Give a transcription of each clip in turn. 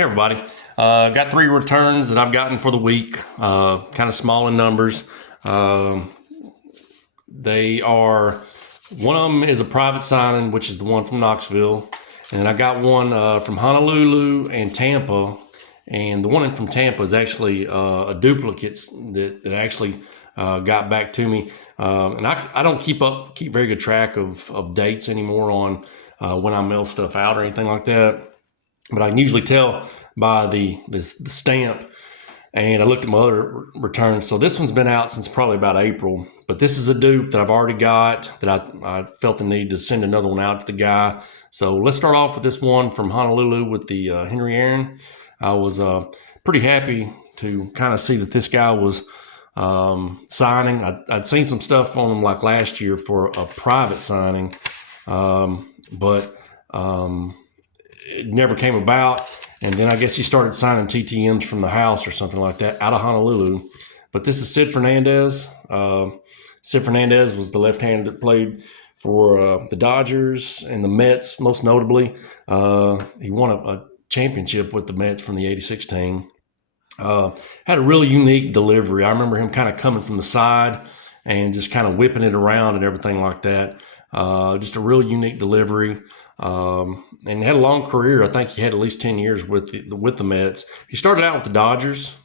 Hey everybody, got 3 returns that I've gotten for the week, kind of small in numbers. They are, one of them is a private signing, which is the one from Knoxville. And I got one from Honolulu and Tampa. And the one from Tampa is actually a duplicate that actually got back to me. And I don't keep very good track of dates anymore on when I mail stuff out or anything like that. But I can usually tell by the stamp. And I looked at my other returns. So this one's been out since probably about April. But this is a dupe that I've already got that I felt the need to send another one out to the guy. So let's start off with this one from Honolulu with the Henry Aaron. I was pretty happy to kind of see that this guy was signing. I'd seen some stuff on him like last year for a private signing. But it never came about. And then I guess he started signing TTMs from the house or something like that out of Honolulu. But this is Sid Fernandez. Sid Fernandez was the left-hander that played for the Dodgers and the Mets, most notably. He won a championship with the Mets from the '86 team. Had a really unique delivery. I remember him kind of coming from the side and just kind of whipping it around and everything like that. Just a real unique delivery. And had a long career. I think he had at least 10 years with the Mets. He started out with the Dodgers.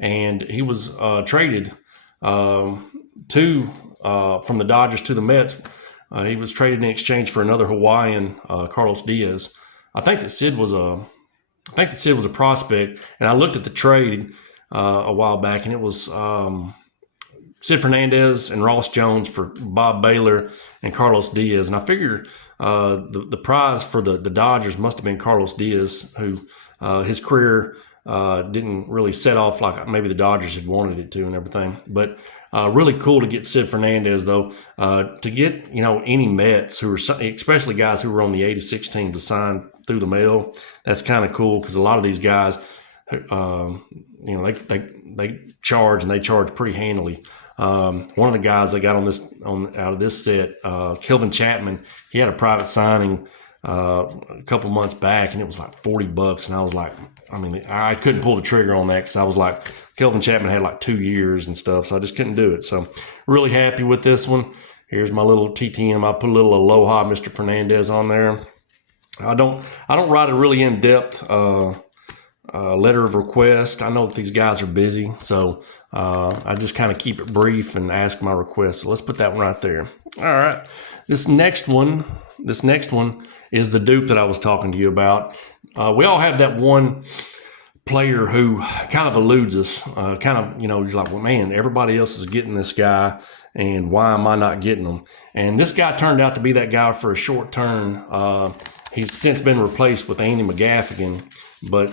And he was traded from the Dodgers to the Mets. He was traded in exchange for another Hawaiian, Carlos Diaz. I think that Sid was a prospect. And I looked at the trade a while back, and it was Sid Fernandez and Ross Jones for Bob Baylor and Carlos Diaz. And I figured the prize for the Dodgers must have been Carlos Diaz, who his career didn't really set off like maybe the Dodgers had wanted it to and everything. But really cool to get Sid Fernandez, though. To get, any Mets, who are especially guys who were on the '86 team, to sign through the mail, that's kind of cool, because a lot of these guys, they charge, and they charge pretty handily. One of the guys they got out of this set, Kelvin Chapman, he had a private signing a couple months back, and it was like $40, and I was like, I couldn't pull the trigger on that, because I was like, Kelvin Chapman had like 2 years and stuff, so I just couldn't do it. So really happy with this one. Here's my little TTM. I put a little Aloha Mr. Fernandez on there. I don't write a really in-depth letter of request. I know that these guys are busy, so I just kind of keep it brief and ask my request. So let's put that one right there. All right. This next one is the dupe that I was talking to you about. We all have that one player who kind of eludes us. You're like, well, man, everybody else is getting this guy, and why am I not getting him? And this guy turned out to be that guy for a short term. He's since been replaced with Andy McGaffigan, but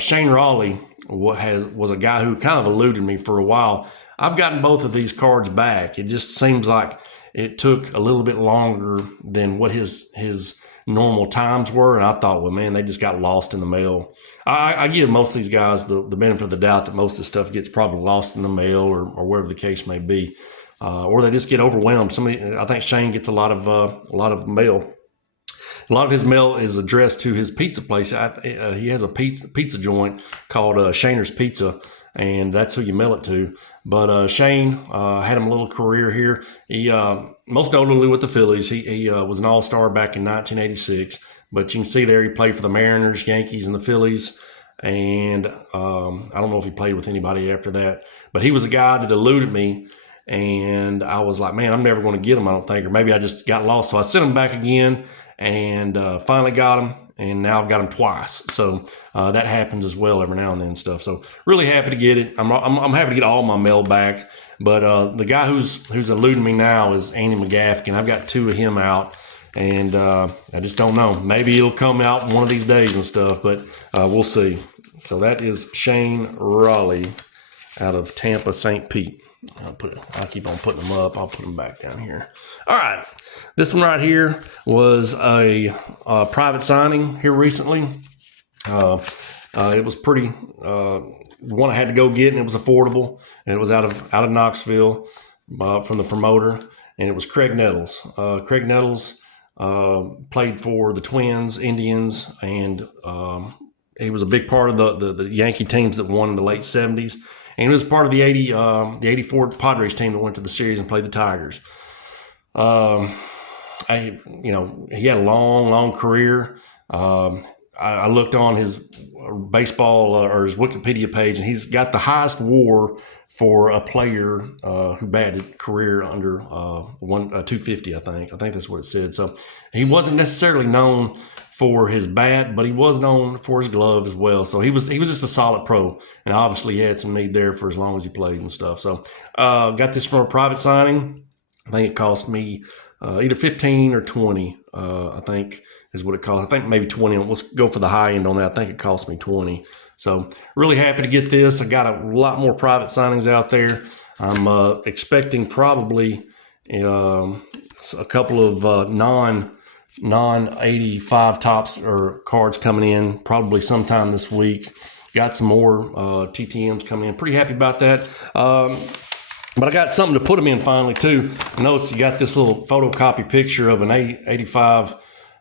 Shane Raleigh was a guy who kind of eluded me for a while. I've gotten both of these cards back. It just seems like it took a little bit longer than what his normal times were, and I thought, well, man, they just got lost in the mail. I give most of these guys the benefit of the doubt that most of the stuff gets probably lost in the mail or whatever the case may be, or they just get overwhelmed. I think Shane gets a lot of mail. A lot of his mail is addressed to his pizza place. He has a pizza joint called Shaner's Pizza, and that's who you mail it to. But Shane had him a little career here. He most notably with the Phillies. He was an all-star back in 1986. But you can see there he played for the Mariners, Yankees, and the Phillies. And I don't know if he played with anybody after that. But he was a guy that eluded me. And I was like, man, I'm never going to get him, I don't think. Or maybe I just got lost. So I sent him back again, and finally got him. And now I've got him twice. So that happens as well every now and then and stuff. So really happy to get it. I'm happy to get all my mail back. But the guy who's eluding me now is Andy McGaffigan. I've got 2 of him out. And I just don't know. Maybe it'll come out one of these days and stuff. But we'll see. So that is Shane Raleigh out of Tampa, St. Pete. I'll keep on putting them up. I'll put them back down here. All right. This one right here was a private signing here recently. It was pretty one I had to go get, and it was affordable. And it was out of Knoxville from the promoter, and it was Craig Nettles. Craig Nettles played for the Twins, Indians, and he was a big part of the Yankee teams that won in the late 70s. And he was part of the 84 Padres team that went to the series and played the Tigers. He had a long career. I looked on his baseball or his Wikipedia page, and he's got the highest WAR for a player who batted career under 250. I think that's what it said. So he wasn't necessarily known for his bat, but he was known for his glove as well. So he was just a solid pro, and obviously he had some need there for as long as he played and stuff. So got this from a private signing. I think it cost me either 15 or 20. I think is what it cost. I think maybe 20. Let's go for the high end on that. I think it cost me 20. So really happy to get this. I got a lot more private signings out there. I'm expecting probably a couple of non-85 tops or cards coming in probably sometime this week. Got some more TTMs coming in. Pretty happy about that. But I got something to put them in finally too. Notice you got this little photocopy picture of an 85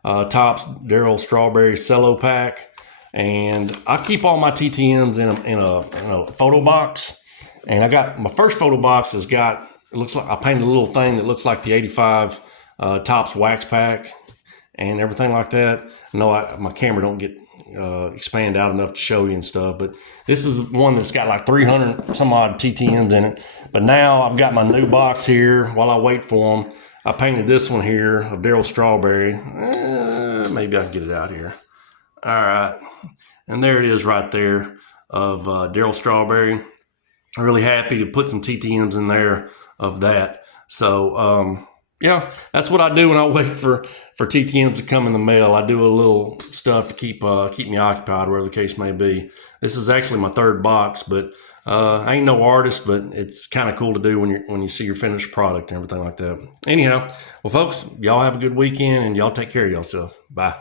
Topps Darryl Strawberry cello pack. And I keep all my TTMs in a photo box. And I got my first photo box has got, it looks like I painted a little thing that looks like the 85 Topps wax pack and everything like that. No, my camera don't get expand out enough to show you and stuff, but this is one that's got like 300 some odd TTMs in it. But now I've got my new box here. While I wait for them, I painted this one here of Darryl Strawberry. Maybe I can get it out here. All right, and there it is right there of Darryl Strawberry. I'm really happy to put some TTMs in there of that. So yeah, that's what I do when I wait for TTMs to come in the mail. I do a little stuff to keep me occupied, wherever the case may be. This is actually my third box, but I ain't no artist, but it's kind of cool to do when you see your finished product and everything like that. Anyhow, well, folks, y'all have a good weekend, and y'all take care of yourself. Bye.